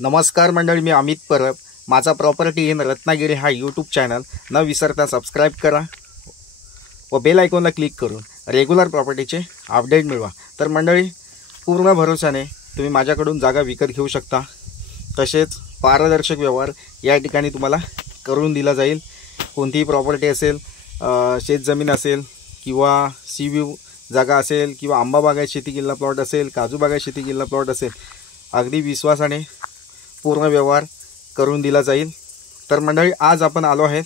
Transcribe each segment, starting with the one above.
नमस्कार मंडळी, मी अमित परब. माझा प्रॉपर्टी इन रत्नागिरी हा यूट्यूब चॅनल न विसरता सबस्क्राईब करा व बेल आयकॉनला क्लिक करून रेग्युलर प्रॉपर्टीचे अपडेट मिळवा. तर मंडळी, पूर्ण भरोशाने तुम्ही माझ्याकडून जागा विकत घेऊ शकता. तसेच पारदर्शक व्यवहार या ठिकाणी तुम्हाला करून दिला जाईल. कोणतीही प्रॉपर्टी असेल, शेतजमीन असेल किंवा सी व्ह्यू जागा असेल किंवा आंबा बागायत शेती केलेला प्लॉट असेल, काजू बागायत शेती केलेला प्लॉट असेल, अगदी विश्वासाने पूर्ण व्यवहार करून दिला जाईल. तर मंडळी, आज आपण आलो आहे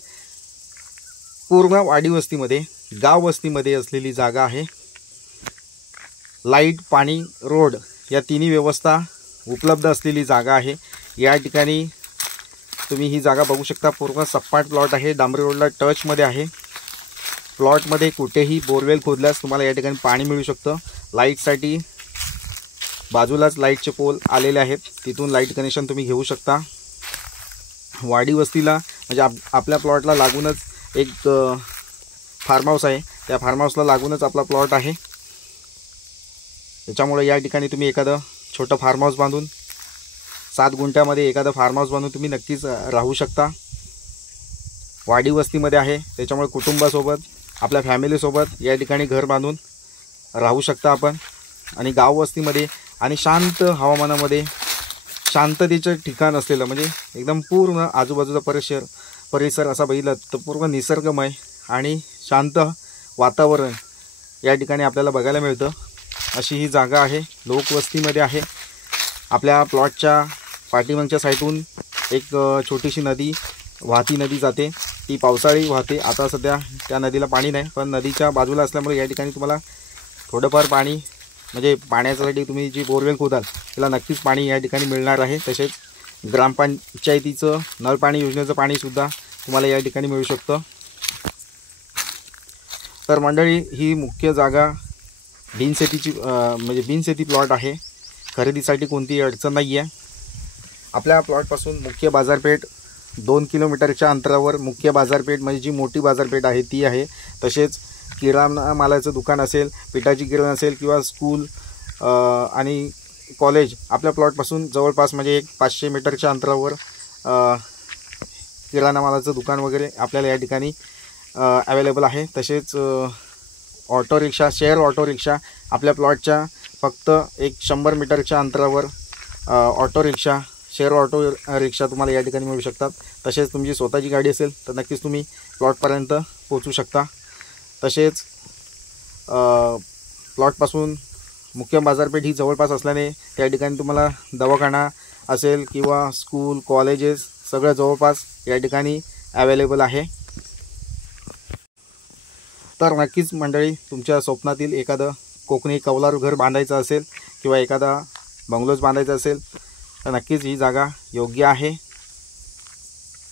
पूर्ण वाडी वस्तीमध्ये, गाव वस्तीमध्ये असलेली जागा आहे. लाईट, पाणी, रोड या तिन्ही व्यवस्था उपलब्ध असलेली जागा आहे. या ठिकाणी तुम्ही ही जागा बघू शकता. पूर्ण सपाट प्लॉट आहे, डांबरी रोडला टचमध्ये आहे. प्लॉटमध्ये कुठेही बोरवेल खोदल्यास तुम्हाला या ठिकाणी पाणी मिळू शकतं. लाईटसाठी बाजूलाच लाईटचे पोल आलेले आहेत, तिथून लाईट कनेक्शन तुम्ही घेऊ शकता. वाडी वस्तीला म्हणजे आपल्या प्लॉटला लागूनच एक फार्म हाऊस आहे. त्या फार्म हाऊसला लागूनच आपला प्लॉट आहे. त्याच्यामुळे या ठिकाणी तुम्ही एखादं छोटं फार्म हाऊस बांधून 7 गुंठ्यामध्ये एखादं फार्म हाऊस बांधून तुम्ही नक्कीच राहू शकता. वाडी वस्तीमध्ये आहे, त्याच्यामुळे कुटुंबासोबत, आपल्या फॅमिलीसोबत या ठिकाणी घर बांधून राहू शकता आपण. आणि गाव वस्तीमध्ये आणि शांत हवामानामध्ये, शांततेचं ठिकाण असलेलं, म्हणजे एकदम पूर्ण आजूबाजूचा परिसर असा बघितला तर पूर्ण निसर्गमय आणि शांत वातावरण या ठिकाणी आपल्याला बघायला मिळतं. अशी ही जागा आहे, लोकवस्तीमध्ये आहे. आपल्या प्लॉटच्या पाठीमागच्या साईडून एक छोटीशी नदी, वाहती नदी जाते. ती पावसाळी वाहते. आता सध्या त्या नदीला पाणी नाही, पण नदीच्या बाजूला असल्यामुळे या ठिकाणी तुम्हाला थोडंफार पाणी, म्हणजे पाण्यासाठी तुम्ही जी बोरवेल खोदाल त्याला नक्कीच पाणी या ठिकाणी मिळणार आहे. तसेच ग्रामपंचायतीचं नळ पाणी योजनेचं पाणीसुद्धा तुम्हाला या ठिकाणी मिळू शकतं. तर मंडळी, ही मुख्य जागा बिनशेतीची म्हणजे बिनशेती प्लॉट आहे. खरेदीसाठी कोणतीही अडचण नाही आहे. आपल्या प्लॉटपासून मुख्य बाजारपेठ 2 किलोमीटरच्या अंतरावर मुख्य बाजारपेठ, म्हणजे जी मोठी बाजारपेठ आहे ती आहे. तसेच किराणा मालाचं दुकान असेल, पिठाची गिरण असेल किंवा स्कूल आणि कॉलेज आपल्या प्लॉटपासून जवळपास म्हणजे एक 500 मीटरच्या अंतरावर किराणा मालाचं दुकान वगैरे आपल्याला या ठिकाणी अवेलेबल आहे. तसेच auto rickshaw, share auto rickshaw आपल्या प्लॉटच्या फक्त एक 100 मीटरच्या अंतरावर auto rickshaw, share auto rickshaw तुम्हाला या ठिकाणी मिळू शकतात. तसेच तुमची स्वतःची गाडी असेल तर नक्कीच तुम्ही प्लॉटपर्यंत पोहोचू शकता. तसेच प्लॉटपासून मुख्य बाजारपेठ ही जवळपास असल्याने त्या ठिकाणी तुम्हाला दवाखाना असेल किंवा स्कूल, कॉलेजेस सगळं जवळपास या ठिकाणी अवेलेबल आहे. तर नक्कीच मंडळी, तुमच्या स्वप्नातील एखादं कोकणी कौलारू घर बांधायचं असेल किंवा एखादा बंगलोज बांधायचा असेल तर नक्कीच ही जागा योग्य आहे.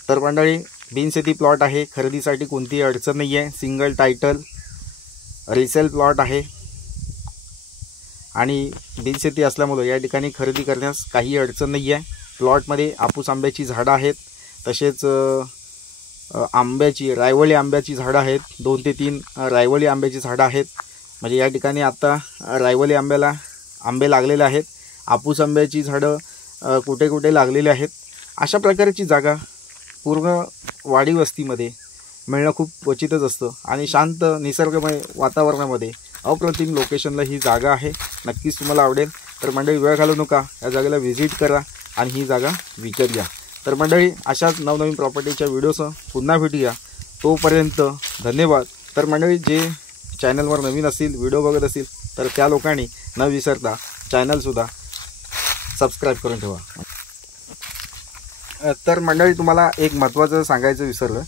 तर मंडळी, बिनशेती प्लॉट आहे, खरेदीसाठी कोणतीही अडचण नाही आहे. सिंगल टायटल रिसेल प्लॉट आहे आणि बिनशेती असल्यामुळे या ठिकाणी खरेदी करण्यास काही अडचण नाही आहे. प्लॉटमध्ये हापूस आंब्याची झाडं आहेत. तसेच आंब्याची, रायवळी आंब्याची झाडं आहेत. 2 ते 3 रायवळी आंब्याची झाडं आहेत. म्हणजे या ठिकाणी आता रायवळी आंब्याला आंबे लागलेले आहेत. हापूस आंब्याची झाडं कुठे कुठे लागलेले आहेत. अशा प्रकारची जागा पूर्ण वाडी वस्तीमध्ये मिळणं खूप क्वचितच असतं आणि शांत निसर्गमय वातावरणामध्ये अप्रतिम लोकेशनला ही जागा आहे. नक्कीच तुम्हाला आवडेल. तर मंडळी, वेळ घालवू नका, या जागेला व्हिजिट करा आणि ही जागा विकत घ्या. तर मंडळी, अशाच नवनवीन प्रॉपर्टीच्या व्हिडिओसह पुन्हा भेटूया. तोपर्यंत धन्यवाद. तर मंडळी, जे चॅनलवर नवीन असतील, व्हिडिओ बघत असतील तर त्या लोकांनी न विसरता चॅनलसुद्धा सबस्क्राईब करून ठेवा. तर मंडळी, तुम्हाला एक महत्त्वाचं सांगायचं विसरलं,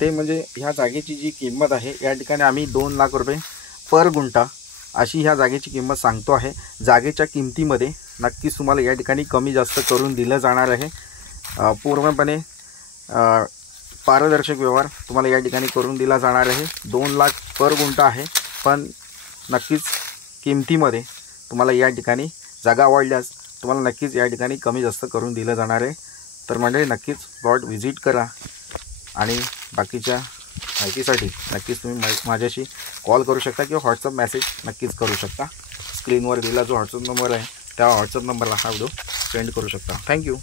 ते म्हणजे ह्या जागेची जी किंमत आहे, या ठिकाणी आम्ही 2 लाख रुपये पर गुंठा अशी ह्या जागेची किंमत सांगतो आहे. जागेच्या किमतीमध्ये नक्कीच तुम्हाला या ठिकाणी कमी जास्त करून दिलं जाणार आहे. पूर्णपणे पारदर्शक व्यवहार तुम्हाला या ठिकाणी करून दिला जाणार आहे. 2 लाख पर गुंठा आहे, पण नक्कीच किमतीमध्ये तुम्हाला या ठिकाणी जागा आवडल्यास तुम्हाला नक्कीच या ठिकाणी कमी जास्त करून दिलं जाणार आहे. तर मंडळी, नक्कीच प्लॉट व्हिजिट करा आणि बाकीच्या माहितीसाठी नक्कीच तुम्ही माझ्याशी कॉल करू शकता किंवा व्हॉट्सअप मेसेज नक्कीच करू शकता. स्क्रीनवर दिलेला जो व्हॉट्सअप नंबर आहे त्या व्हॉट्सअप नंबरला हा व्हिडिओ स्पेंड करू शकता. थँक्यू.